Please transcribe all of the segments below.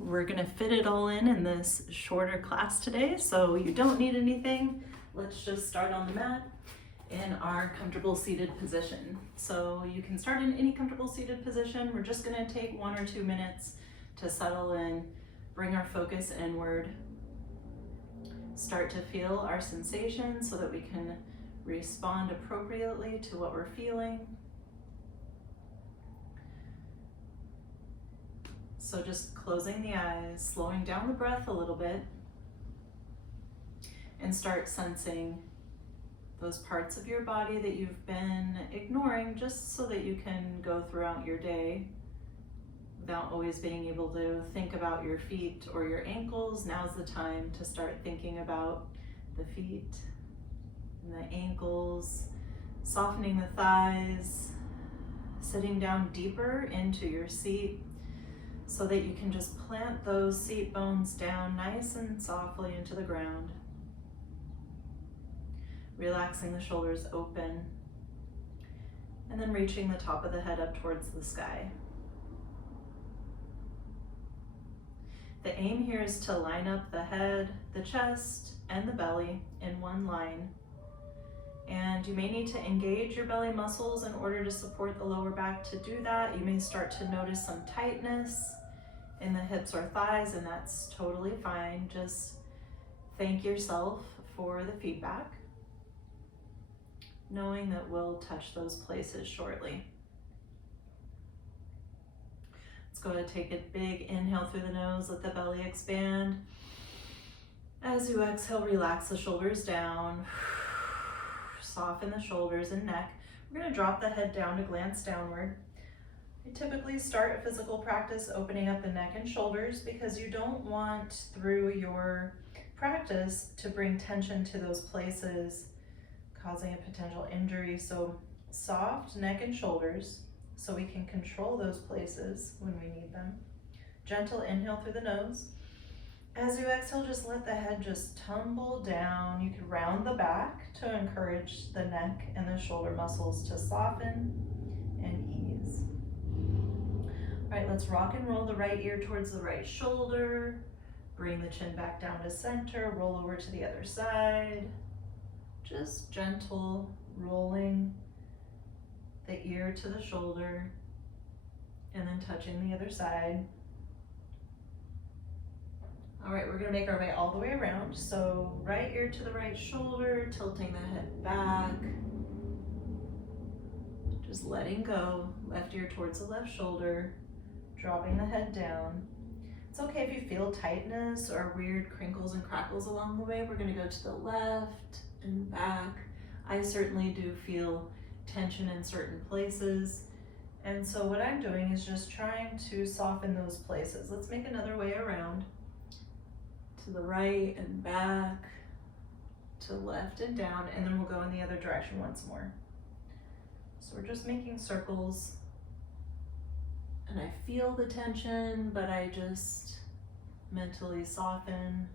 We're gonna fit it all in this shorter class today, so you don't need anything. Let's just start on the mat in our comfortable seated position. So you can start in any comfortable seated position. We're just gonna take 1 or 2 minutes to settle in, bring our focus inward, start to feel our sensations so that we can respond appropriately to what we're feeling. So just closing the eyes, slowing down the breath a little bit, and start sensing those parts of your body that you've been ignoring, just so that you can go throughout your day without always being able to think about your feet or your ankles. Now's the time to start thinking about the feet and the ankles, softening the thighs, sitting down deeper into your seat so that you can just plant those seat bones down nice and softly into the ground. Relaxing the shoulders open, and then reaching the top of the head up towards the sky. The aim here is to line up the head, the chest, and the belly in one line. And you may need to engage your belly muscles in order to support the lower back. To do that, you may start to notice some tightness in the hips or thighs, and that's totally fine. Just thank yourself for the feedback, knowing that we'll touch those places shortly. Let's go ahead and take a big inhale through the nose, let the belly expand. As you exhale, relax the shoulders down, soften the shoulders and neck. We're gonna drop the head down to glance downward. I typically start a physical practice opening up the neck and shoulders because you don't want, through your practice, to bring tension to those places, causing a potential injury. So soft neck and shoulders so we can control those places when we need them. Gentle inhale through the nose. As you exhale, just let the head just tumble down. You can round the back to encourage the neck and the shoulder muscles to soften and ease. All right, let's rock and roll the right ear towards the right shoulder. Bring the chin back down to center, roll over to the other side. Just gentle rolling the ear to the shoulder and then touching the other side. All right, we're gonna make our way all the way around. So right ear to the right shoulder, tilting the head back. Just letting go, left ear towards the left shoulder, dropping the head down. It's okay if you feel tightness or weird crinkles and crackles along the way. We're gonna go to the left and back. I certainly do feel tension in certain places. And so what I'm doing is just trying to soften those places. Let's make another way around. To the right and back, to left and down, and then we'll go in the other direction once more. So we're just making circles, and I feel the tension, but I just mentally soften.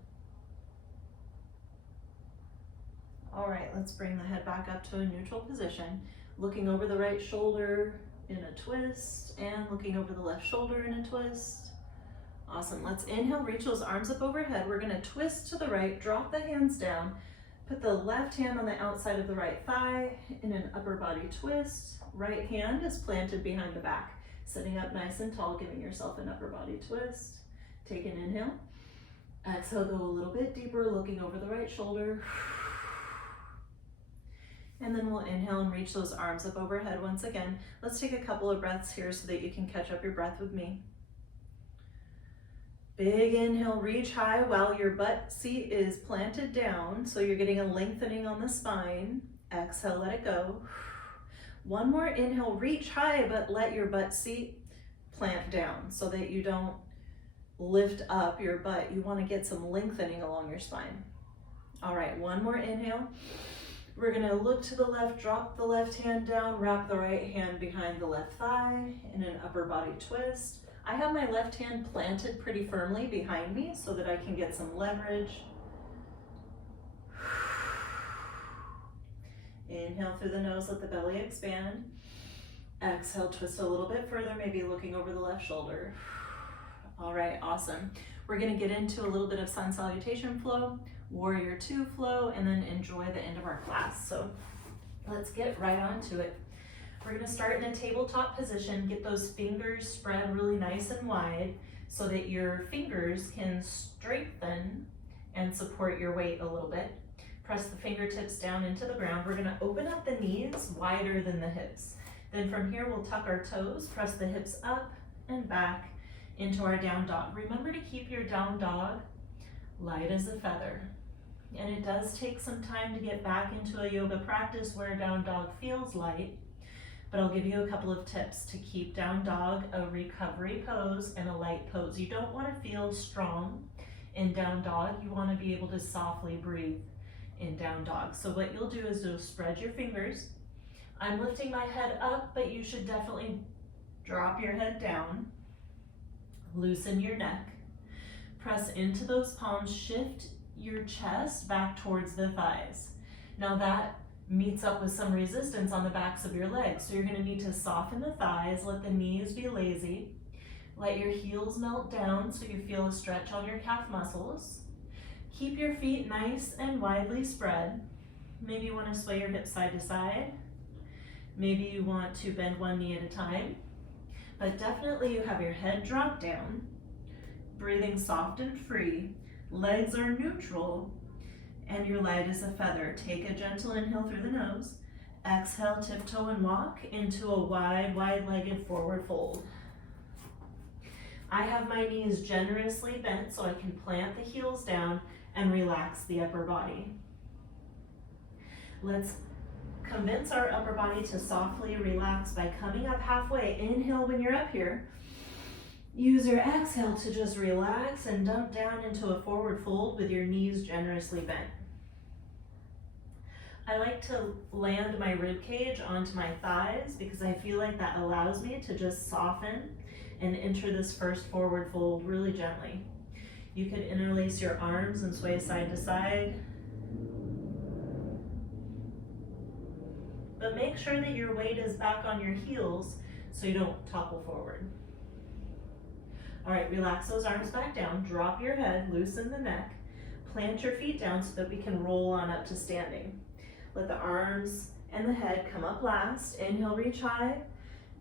All right, let's bring the head back up to a neutral position, looking over the right shoulder in a twist, and looking over the left shoulder in a twist. Awesome, let's inhale, reach those arms up overhead. We're gonna twist to the right, drop the hands down, put the left hand on the outside of the right thigh in an upper body twist. Right hand is planted behind the back, sitting up nice and tall, giving yourself an upper body twist. Take an inhale. Exhale, go a little bit deeper, looking over the right shoulder. And then we'll inhale and reach those arms up overhead once again. Let's take a couple of breaths here so that you can catch up your breath with me. Big inhale, reach high while your butt seat is planted down, so you're getting a lengthening on the spine. Exhale, let it go. One more inhale, reach high, but let your butt seat plant down so that you don't lift up your butt. You want to get some lengthening along your spine. All right, one more inhale. We're gonna look to the left, drop the left hand down, wrap the right hand behind the left thigh in an upper body twist. I have my left hand planted pretty firmly behind me so that I can get some leverage. Inhale through the nose, let the belly expand. Exhale, twist a little bit further, maybe looking over the left shoulder. All right, awesome. We're gonna get into a little bit of sun salutation flow, warrior two flow, and then enjoy the end of our class. So let's get right on to it. We're gonna start in a tabletop position. Get those fingers spread really nice and wide so that your fingers can strengthen and support your weight a little bit. Press the fingertips down into the ground. We're gonna open up the knees wider than the hips. Then from here, we'll tuck our toes, press the hips up and back into our down dog. Remember to keep your down dog light as a feather. And it does take some time to get back into a yoga practice where down dog feels light, but I'll give you a couple of tips to keep down dog a recovery pose and a light pose. You don't want to feel strong in down dog. You want to be able to softly breathe in down dog. So what you'll do is you'll spread your fingers. I'm lifting my head up, but you should definitely drop your head down. Loosen your neck. Press into those palms. Shift your chest back towards the thighs. Now that meets up with some resistance on the backs of your legs. So you're going to need to soften the thighs, let the knees be lazy, let your heels melt down so you feel a stretch on your calf muscles. Keep your feet nice and widely spread. Maybe you want to sway your hips side to side. Maybe you want to bend one knee at a time, but definitely you have your head dropped down, breathing soft and free, legs are neutral, and you're light as a feather. Take a gentle inhale through the nose. Exhale, tiptoe and walk into a wide-legged forward fold. I have my knees generously bent so I can plant the heels down and relax the upper body. Let's convince our upper body to softly relax by coming up halfway. Inhale when you're up here. Use your exhale to just relax and dump down into a forward fold with your knees generously bent. I like to land my rib cage onto my thighs because I feel like that allows me to just soften and enter this first forward fold really gently. You can interlace your arms and sway side to side. But make sure that your weight is back on your heels so you don't topple forward. All right, relax those arms back down, drop your head, loosen the neck, plant your feet down so that we can roll on up to standing. Let the arms and the head come up last. Inhale, reach high.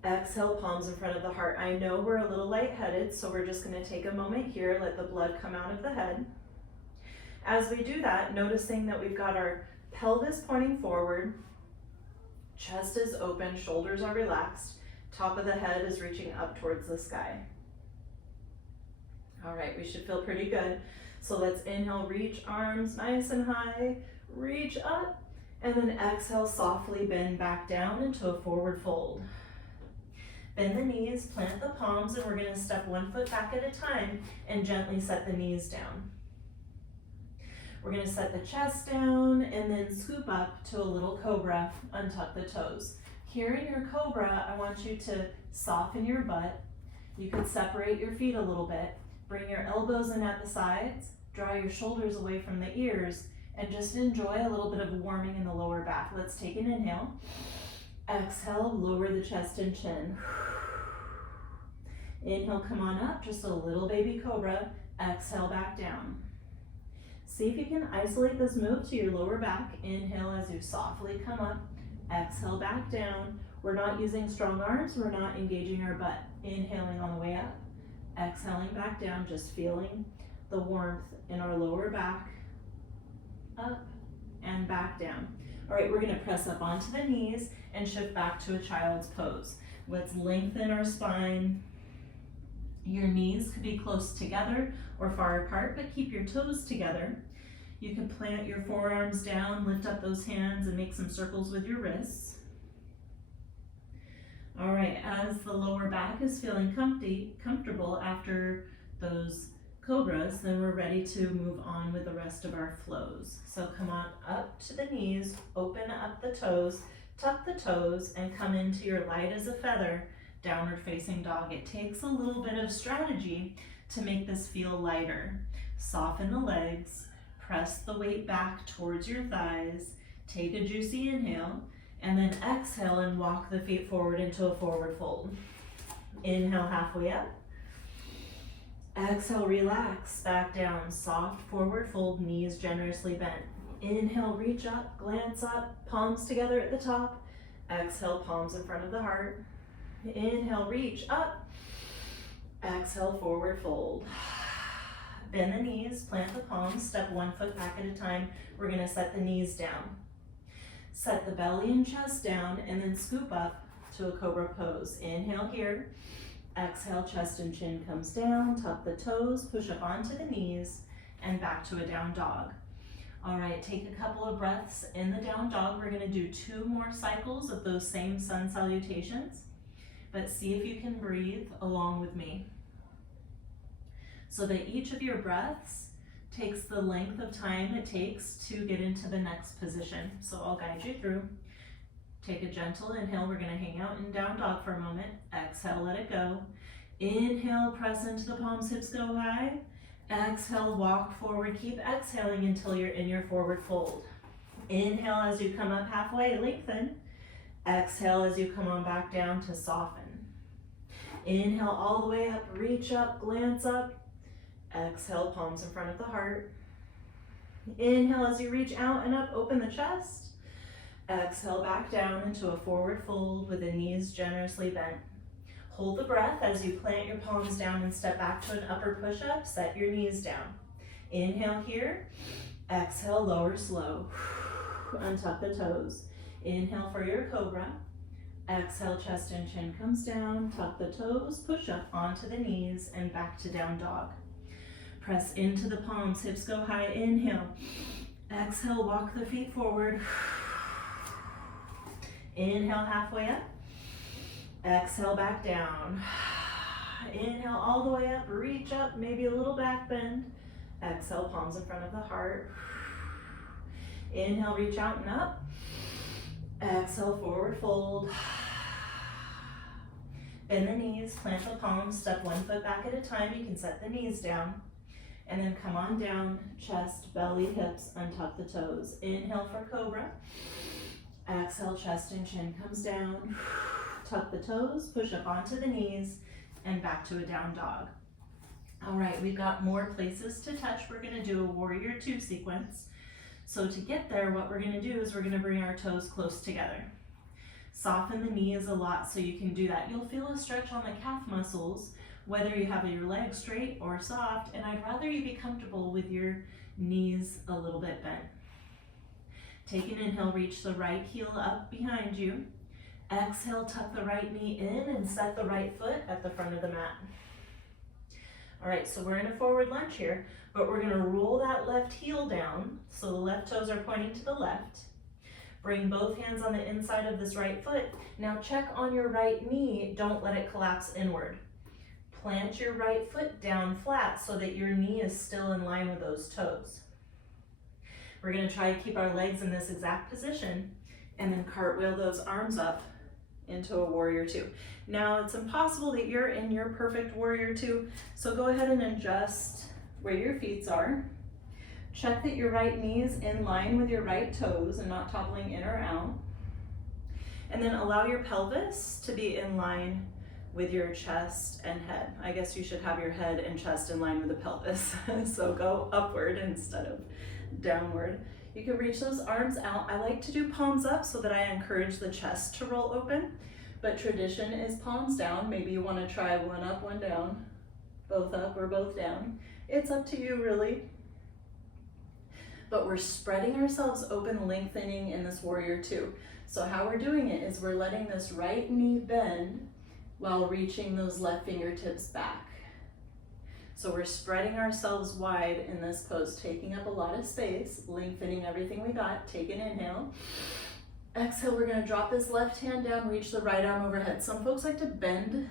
Exhale, palms in front of the heart. I know we're a little lightheaded, so we're just gonna take a moment here, let the blood come out of the head. As we do that, noticing that we've got our pelvis pointing forward, chest is open, shoulders are relaxed, top of the head is reaching up towards the sky. All right, we should feel pretty good. So let's inhale, reach arms nice and high, reach up, and then exhale, softly bend back down into a forward fold. Bend the knees, plant the palms, and we're gonna step one foot back at a time and gently set the knees down. We're gonna set the chest down and then scoop up to a little cobra, untuck the toes. Here in your cobra, I want you to soften your butt. You could separate your feet a little bit. Bring your elbows in at the sides, draw your shoulders away from the ears, and just enjoy a little bit of warming in the lower back. Let's take an inhale. Exhale, lower the chest and chin. Inhale, come on up, just a little baby cobra. Exhale, back down. See if you can isolate this move to your lower back. Inhale as you softly come up. Exhale, back down. We're not using strong arms, we're not engaging our butt. Inhaling on the way up. Exhaling back down, just feeling the warmth in our lower back, up and back down. All right, we're gonna press up onto the knees and shift back to a child's pose. Let's lengthen our spine. Your knees could be close together or far apart, but keep your toes together. You can plant your forearms down, lift up those hands and make some circles with your wrists. All right, as the lower back is feeling comfortable after those cobras, then we're ready to move on with the rest of our flows. So come on up to the knees, open up the toes, tuck the toes, and come into your light as a feather, downward facing dog. It takes a little bit of strategy to make this feel lighter. Soften the legs, press the weight back towards your thighs, take a juicy inhale, and then exhale and walk the feet forward into a forward fold. Inhale halfway up. Exhale, relax, back down, soft forward fold, knees generously bent. Inhale, reach up, glance up, palms together at the top. Exhale, palms in front of the heart. Inhale, reach up. Exhale, forward fold. Bend the knees, plant the palms, step 1 foot back at a time. We're gonna set the knees down. Set the belly and chest down and then scoop up to a cobra pose. Inhale here. Exhale, chest and chin comes down, tuck the toes, push up onto the knees, and back to a down dog. All right, take a couple of breaths in the down dog. We're gonna do 2 more cycles of those same sun salutations, but see if you can breathe along with me. So that each of your breaths takes the length of time it takes to get into the next position. So I'll guide you through. Take a gentle inhale. We're gonna hang out in down dog for a moment. Exhale, let it go. Inhale, press into the palms, hips go high. Exhale, walk forward. Keep exhaling until you're in your forward fold. Inhale as you come up halfway, lengthen. Exhale as you come on back down to soften. Inhale all the way up, reach up, glance up. Exhale, palms in front of the heart. Inhale as you reach out and up, open the chest. Exhale back down into a forward fold with the knees generously bent. Hold the breath as you plant your palms down and step back to an upward push-up. Set your knees down. Inhale here. Exhale, lower slow. Untuck the toes. Inhale for your cobra. Exhale, chest and chin comes down. Tuck the toes, push up onto the knees and back to down dog. Press into the palms, hips go high. Inhale. Exhale, walk the feet forward. Inhale, halfway up. Exhale, back down. Inhale all the way up, reach up, maybe a little back bend. Exhale, palms in front of the heart. Inhale, reach out and up. Exhale, forward fold. Bend the knees, plant the palms, step 1 foot back at a time. You can set the knees down. And then come on down, chest, belly, hips, untuck the toes. Inhale for cobra. Exhale, chest and chin comes down. Tuck the toes, push up onto the knees, and back to a down dog. All right, we've got more places to touch. We're gonna do a warrior 2 sequence. So to get there, what we're gonna do is we're gonna bring our toes close together. Soften the knees a lot so you can do that. You'll feel a stretch on the calf muscles, whether you have your legs straight or soft, and I'd rather you be comfortable with your knees a little bit bent. Take an inhale, reach the right heel up behind you. Exhale, tuck the right knee in and set the right foot at the front of the mat. All right, so we're in a forward lunge here, but we're gonna roll that left heel down so the left toes are pointing to the left. Bring both hands on the inside of this right foot. Now check on your right knee, don't let it collapse inward. Plant your right foot down flat so that your knee is still in line with those toes. We're gonna try to keep our legs in this exact position and then cartwheel those arms up into a warrior 2. Now it's impossible that you're in your perfect warrior 2, so go ahead and adjust where your feet are. Check that your right knee is in line with your right toes and not toppling in or out. And then allow your pelvis to be in line with your chest and head. I guess you should have your head and chest in line with the pelvis. So go upward instead of downward. You can reach those arms out. I like to do palms up so that I encourage the chest to roll open, but tradition is palms down. Maybe you want to try one up, one down, both up or both down. It's up to you really. But we're spreading ourselves open, lengthening in this warrior 2. So how we're doing it is we're letting this right knee bend while reaching those left fingertips back. So we're spreading ourselves wide in this pose, taking up a lot of space, lengthening everything we got. Take an inhale. Exhale, we're gonna drop this left hand down, reach the right arm overhead. Some folks like to bend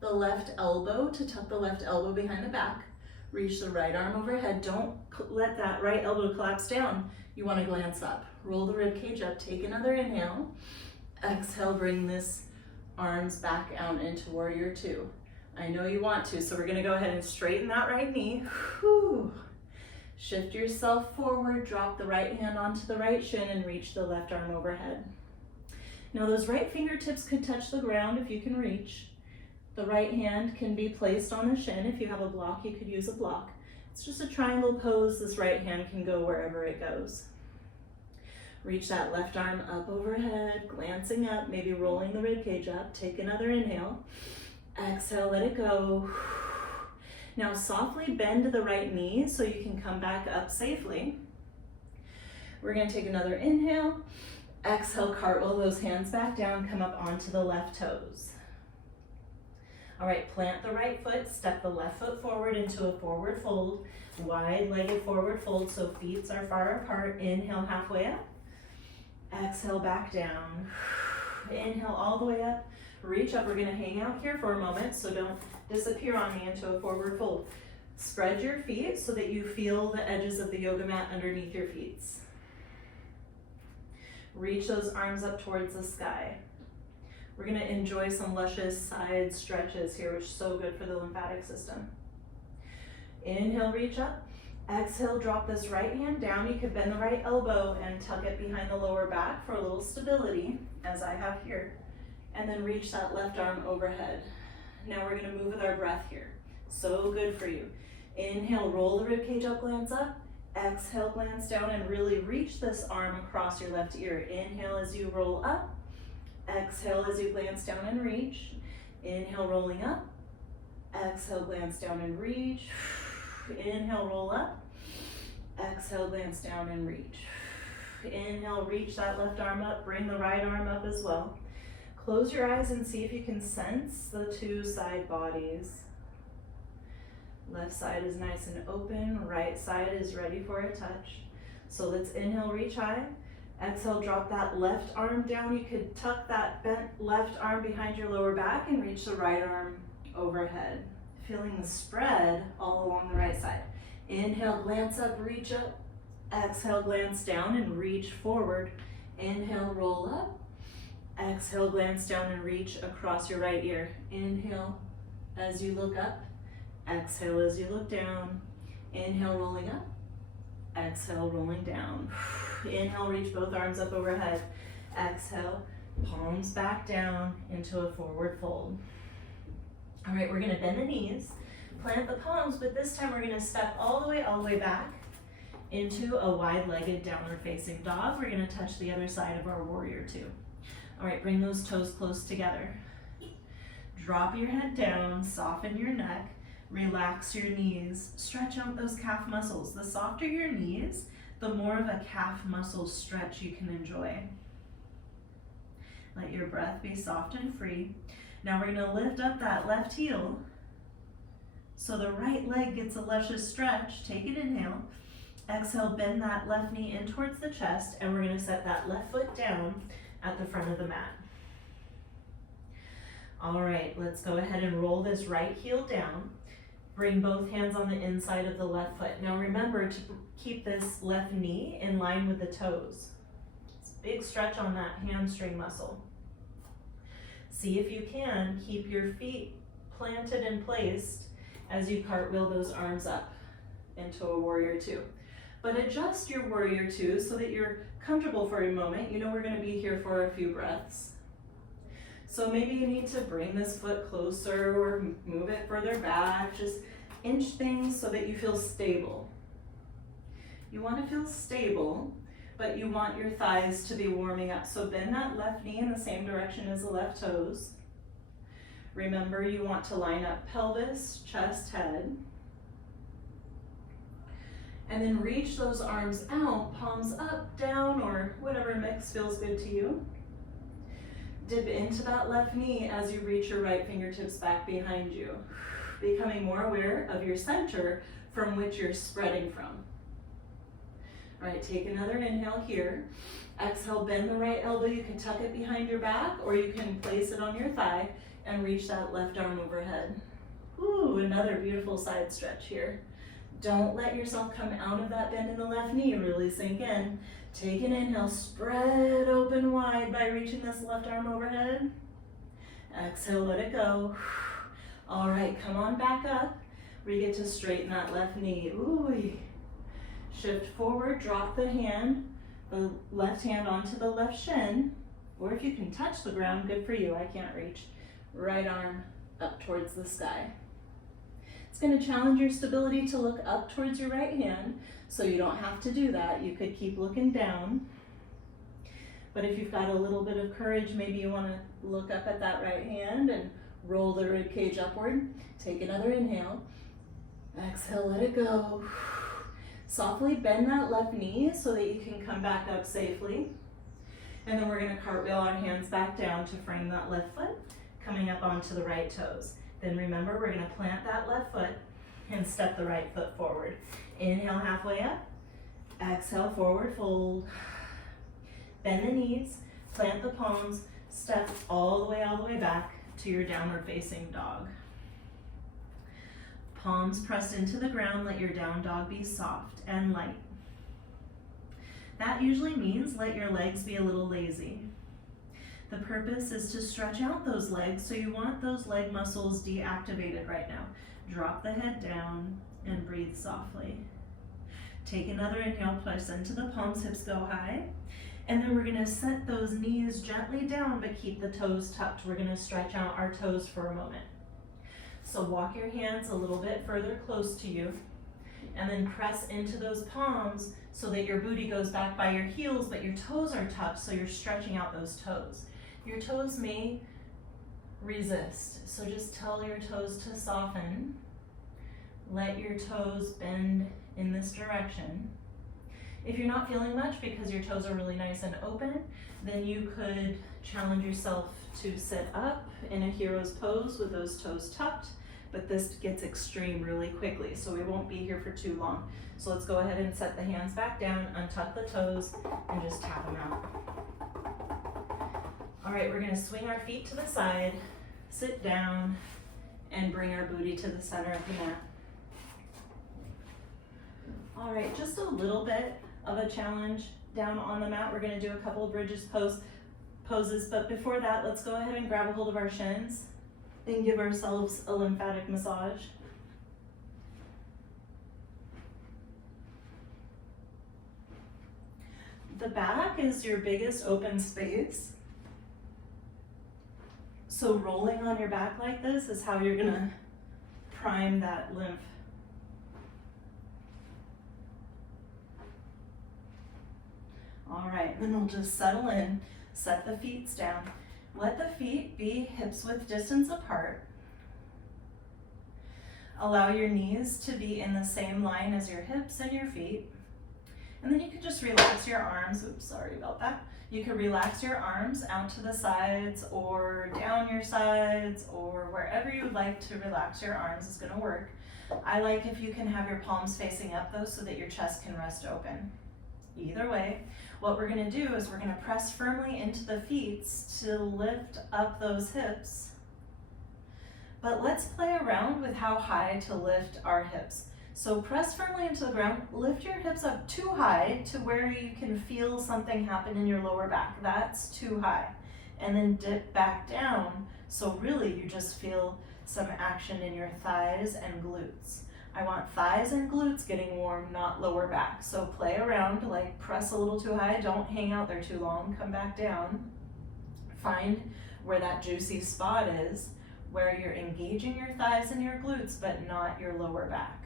the left elbow to tuck the left elbow behind the back. Reach the right arm overhead. Don't let that right elbow collapse down. You wanna glance up. Roll the rib cage up, take another inhale. Exhale, bring this arms back out into warrior 2. I know you want to, so we're gonna go ahead and straighten that right knee. Whew. Shift yourself forward, drop the right hand onto the right shin and reach the left arm overhead. Now those right fingertips could touch the ground if you can reach. The right hand can be placed on the shin. If you have a block, you could use a block. It's just a triangle pose. This right hand can go wherever it goes. Reach that left arm up overhead, glancing up, maybe rolling the rib cage up. Take another inhale. Exhale, let it go. Now softly bend the right knee so you can come back up safely. We're gonna take another inhale. Exhale, cartwheel those hands back down, come up onto the left toes. All right, plant the right foot, step the left foot forward into a forward fold, wide-legged forward fold so feet are far apart. Inhale, halfway up. Exhale, back down. Inhale all the way up. Reach up. We're gonna hang out here for a moment, so don't disappear on me into a forward fold. Spread your feet so that you feel the edges of the yoga mat underneath your feet. Reach those arms up towards the sky. We're gonna enjoy some luscious side stretches here, which is so good for the lymphatic system. Inhale, reach up. Exhale, drop this right hand down. You could bend the right elbow and tuck it behind the lower back for a little stability, as I have here. And then reach that left arm overhead. Now we're gonna move with our breath here. So good for you. Inhale, roll the ribcage up, glance up. Exhale, glance down and really reach this arm across your left ear. Inhale as you roll up. Exhale as you glance down and reach. Inhale, rolling up. Exhale, glance down and reach. Inhale, roll up. Exhale, glance down and reach. Inhale, reach that left arm up. Bring the right arm up as well. Close your eyes and see if you can sense the two side bodies. Left side is nice and open. Right side is ready for a touch. So let's inhale, reach high. Exhale, drop that left arm down. You could tuck that bent left arm behind your lower back and reach the right arm overhead. Feeling the spread all along the right side. Inhale, glance up, reach up. Exhale, glance down and reach forward. Inhale, roll up. Exhale, glance down and reach across your right ear. Inhale as you look up. Exhale as you look down. Inhale, rolling up. Exhale, rolling down. Inhale, reach both arms up overhead. Exhale, palms back down into a forward fold. All right, we're gonna bend the knees, plant the palms, but this time we're gonna step all the way back into a wide-legged downward facing dog. We're gonna touch the other side of our warrior two. All right, bring those toes close together. Drop your head down, soften your neck, relax your knees, stretch out those calf muscles. The softer your knees, the more of a calf muscle stretch you can enjoy. Let your breath be soft and free. Now we're gonna lift up that left heel so the right leg gets a luscious stretch. Take an inhale. Exhale, bend that left knee in towards the chest, and we're gonna set that left foot down at the front of the mat. All right, let's go ahead and roll this right heel down. Bring both hands on the inside of the left foot. Now remember to keep this left knee in line with the toes. It's a big stretch on that hamstring muscle. See if you can keep your feet planted and placed as you cartwheel those arms up into a warrior two. But adjust your warrior two so that you're comfortable for a moment. You know we're gonna be here for a few breaths. So maybe you need to bring this foot closer or move it further back. Just inch things so that you feel stable. You wanna feel stable, but you want your thighs to be warming up. So bend that left knee in the same direction as the left toes. Remember, you want to line up pelvis, chest, head. And then reach those arms out, palms up, down, or whatever mix feels good to you. Dip into that left knee as you reach your right fingertips back behind you, becoming more aware of your center from which you're spreading from. All right, take another inhale here. Exhale, bend the right elbow. You can tuck it behind your back, or you can place it on your thigh and reach that left arm overhead. Ooh, another beautiful side stretch here. Don't let yourself come out of that bend in the left knee. Really sink in. Take an inhale, spread open wide by reaching this left arm overhead. Exhale, let it go. All right, come on back up. We get to straighten that left knee. Ooh. Shift forward, drop the left hand onto the left shin, or if you can touch the ground, good for you. I can't reach. Right arm up towards the sky. It's going to challenge your stability to look up towards your right hand, so you don't have to do that. You could keep looking down. But if you've got a little bit of courage, maybe you want to look up at that right hand and roll the rib cage upward. Take another inhale. Exhale, let it go. Softly bend that left knee so that you can come back up safely. And then we're going to cartwheel our hands back down to frame that left foot, coming up onto the right toes. Then remember, we're going to plant that left foot and step the right foot forward. Inhale halfway up. Exhale, forward fold. Bend the knees, plant the palms, step all the way back to your downward facing dog. Palms pressed into the ground, let your down dog be soft and light. That usually means let your legs be a little lazy. The purpose is to stretch out those legs, so you want those leg muscles deactivated right now. Drop the head down and breathe softly. Take another inhale, press into the palms, hips go high. And then we're gonna set those knees gently down, but keep the toes tucked. We're gonna stretch out our toes for a moment. So walk your hands a little bit further close to you, and then press into those palms so that your booty goes back by your heels, but your toes are tucked, so you're stretching out those toes. Your toes may resist, so just tell your toes to soften. Let your toes bend in this direction. If you're not feeling much because your toes are really nice and open, then you could challenge yourself to sit up in a hero's pose with those toes tucked, but this gets extreme really quickly, so we won't be here for too long. So let's go ahead and set the hands back down, untuck the toes, and just tap them out. All right, we're gonna swing our feet to the side, sit down, and bring our booty to the center of the mat. All right, just a little bit of a challenge down on the mat. We're gonna do a couple of bridges poses, but before that, let's go ahead and grab a hold of our shins and give ourselves a lymphatic massage. The back is your biggest open space. So rolling on your back like this is how you're gonna prime that lymph. All right, then we'll just settle in, set the feet down. Let the feet be hips width distance apart. Allow your knees to be in the same line as your hips and your feet. And then you can just relax your arms. Oops, sorry about that. You can relax your arms out to the sides or down your sides or wherever you would like to relax your arms is gonna work. I like if you can have your palms facing up though so that your chest can rest open. Either way, what we're gonna do is we're gonna press firmly into the feet to lift up those hips. But let's play around with how high to lift our hips. So press firmly into the ground, lift your hips up too high to where you can feel something happen in your lower back. That's too high. And then dip back down, so really you just feel some action in your thighs and glutes. I want thighs and glutes getting warm, not lower back. So play around, like press a little too high, don't hang out there too long, come back down. Find where that juicy spot is, where you're engaging your thighs and your glutes, but not your lower back.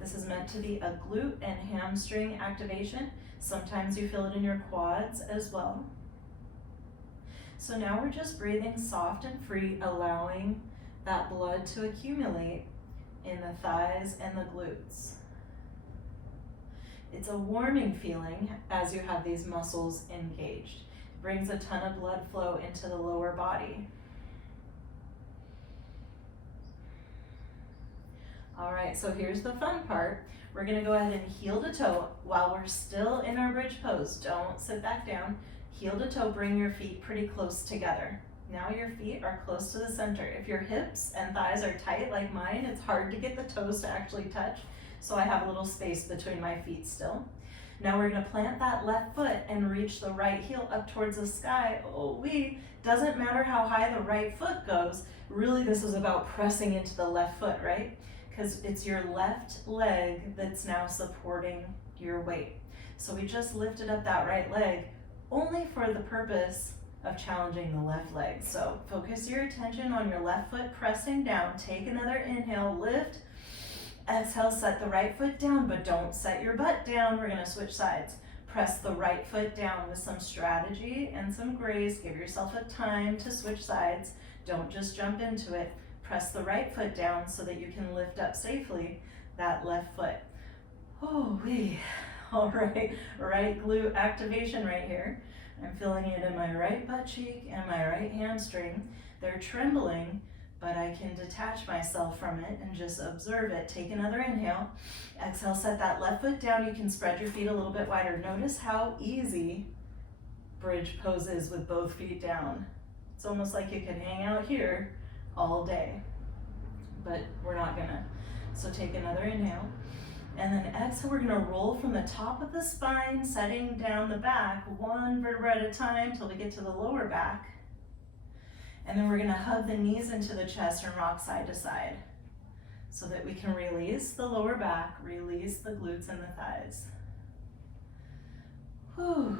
This is meant to be a glute and hamstring activation. Sometimes you feel it in your quads as well. So now we're just breathing soft and free, allowing that blood to accumulate in the thighs and the glutes. It's a warming feeling as you have these muscles engaged. It brings a ton of blood flow into the lower body. All right, so here's the fun part. We're gonna go ahead and heel to toe while we're still in our bridge pose. Don't sit back down. Heel to toe, bring your feet pretty close together. Now your feet are close to the center. If your hips and thighs are tight like mine, it's hard to get the toes to actually touch. So I have a little space between my feet still. Now we're gonna plant that left foot and reach the right heel up towards the sky. Doesn't matter how high the right foot goes. Really, this is about pressing into the left foot, right? Because it's your left leg that's now supporting your weight. So we just lifted up that right leg only for the purpose of challenging the left leg. So focus your attention on your left foot pressing down. Take another inhale, lift. Exhale, set the right foot down, but don't set your butt down. We're gonna switch sides. Press the right foot down with some strategy and some grace. Give yourself a time to switch sides. Don't just jump into it. Press the right foot down so that you can lift up safely that left foot. Oh, wee. All right, right glute activation right here. I'm feeling it in my right butt cheek and my right hamstring. They're trembling, but I can detach myself from it and just observe it. Take another inhale. Exhale, set that left foot down. You can spread your feet a little bit wider. Notice how easy bridge pose is with both feet down. It's almost like you could hang out here all day, but we're not gonna. So take another inhale. And then exhale, we're gonna roll from the top of the spine, setting down the back, one vertebra at a time till we get to the lower back. And then we're gonna hug the knees into the chest and rock side to side so that we can release the lower back, release the glutes and the thighs. Whew.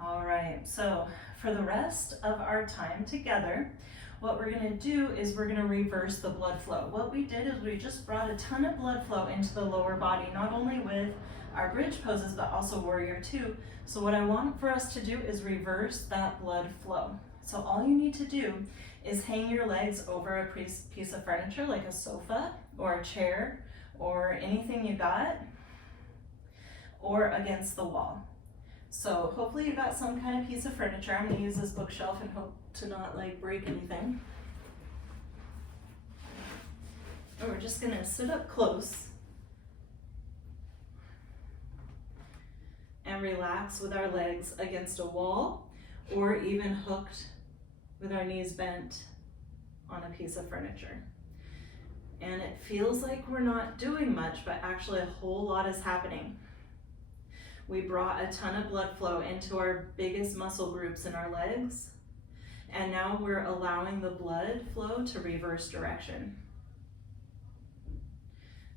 All right, so for the rest of our time together, what we're gonna do is we're gonna reverse the blood flow. What we did is we just brought a ton of blood flow into the lower body, not only with our bridge poses, but also warrior two. So what I want for us to do is reverse that blood flow. So all you need to do is hang your legs over a piece of furniture like a sofa or a chair or anything you got, or against the wall. So hopefully you got some kind of piece of furniture. I'm gonna use this bookshelf and hope to not like break anything. And we're just gonna sit up close and relax with our legs against a wall or even hooked with our knees bent on a piece of furniture. And it feels like we're not doing much, but actually a whole lot is happening. We brought a ton of blood flow into our biggest muscle groups in our legs, and now we're allowing the blood flow to reverse direction.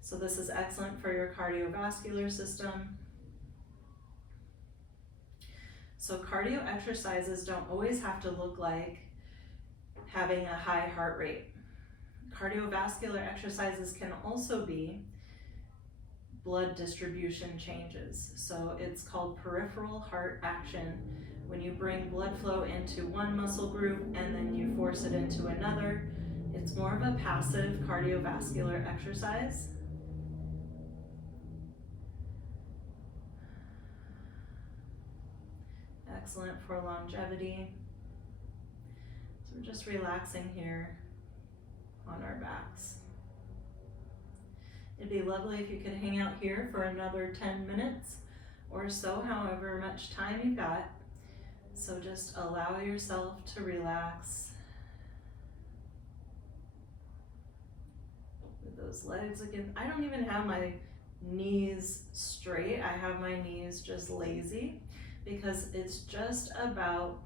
So this is excellent for your cardiovascular system. So cardio exercises don't always have to look like having a high heart rate. Cardiovascular exercises can also be blood distribution changes. So it's called peripheral heart action. When you bring blood flow into one muscle group and then you force it into another, it's more of a passive cardiovascular exercise. Excellent for longevity. So we're just relaxing here on our backs. It'd be lovely if you could hang out here for another 10 minutes or so, however much time you've got. So just allow yourself to relax with those legs again. I don't even have my knees straight. I have my knees just lazy because it's just about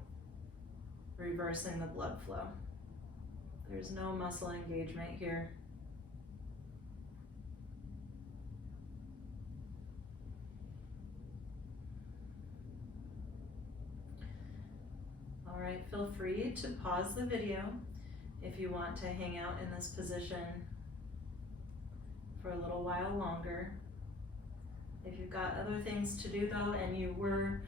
reversing the blood flow. There's no muscle engagement here. All right, feel free to pause the video if you want to hang out in this position for a little while longer. If you've got other things to do though, and you were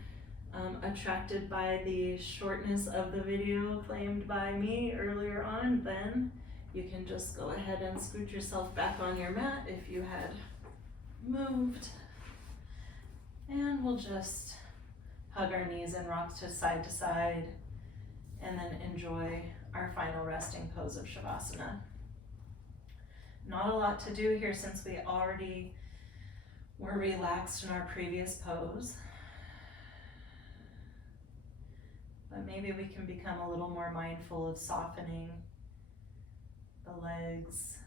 attracted by the shortness of the video claimed by me earlier on, then you can just go ahead and scoot yourself back on your mat if you had moved. And we'll just hug our knees and rock to side, and then enjoy our final resting pose of Shavasana. Not a lot to do here since we already were relaxed in our previous pose. But maybe we can become a little more mindful of softening the legs,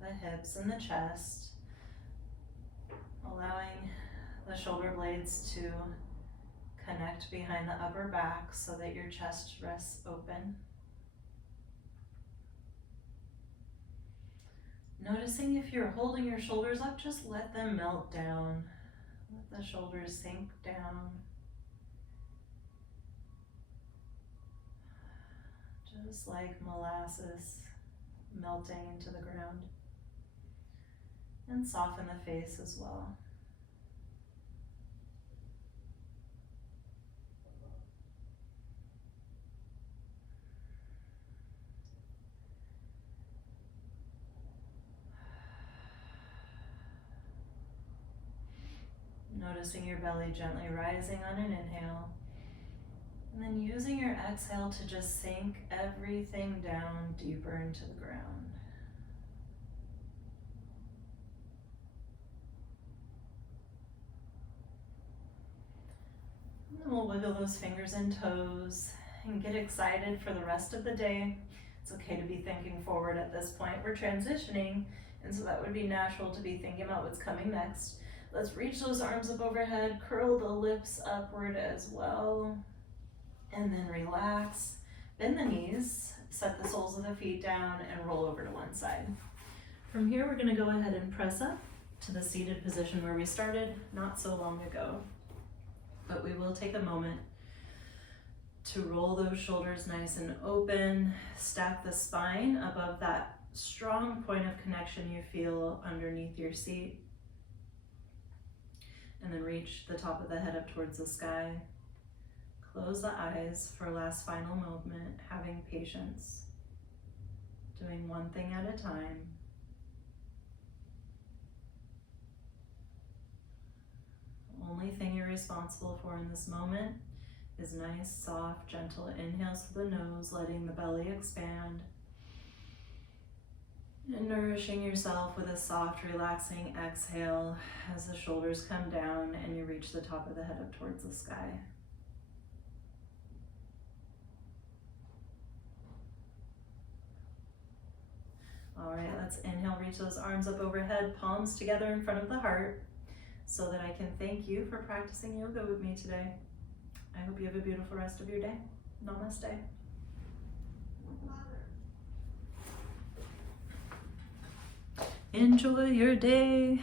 the hips, and the chest, allowing the shoulder blades to connect behind the upper back so that your chest rests open. Noticing if you're holding your shoulders up, just let them melt down. Let the shoulders sink down. Just like molasses melting into the ground. And soften the face as well. Noticing your belly gently rising on an inhale. And then using your exhale to just sink everything down deeper into the ground. And then we'll wiggle those fingers and toes and get excited for the rest of the day. It's okay to be thinking forward at this point. We're transitioning, and so that would be natural to be thinking about what's coming next. Let's reach those arms up overhead, curl the lips upward as well. And then relax, bend the knees, set the soles of the feet down, and roll over to one side. From here, we're gonna go ahead and press up to the seated position where we started not so long ago. But we will take a moment to roll those shoulders nice and open, stack the spine above that strong point of connection you feel underneath your seat. And then reach the top of the head up towards the sky. Close the eyes for a last final movement, having patience, doing one thing at a time. The only thing you're responsible for in this moment is nice, soft, gentle inhales through the nose, letting the belly expand. And nourishing yourself with a soft, relaxing exhale as the shoulders come down and you reach the top of the head up towards the sky. All right, let's inhale, reach those arms up overhead, palms together in front of the heart, so that I can thank you for practicing yoga with me today. I hope you have a beautiful rest of your day. Namaste. Enjoy your day.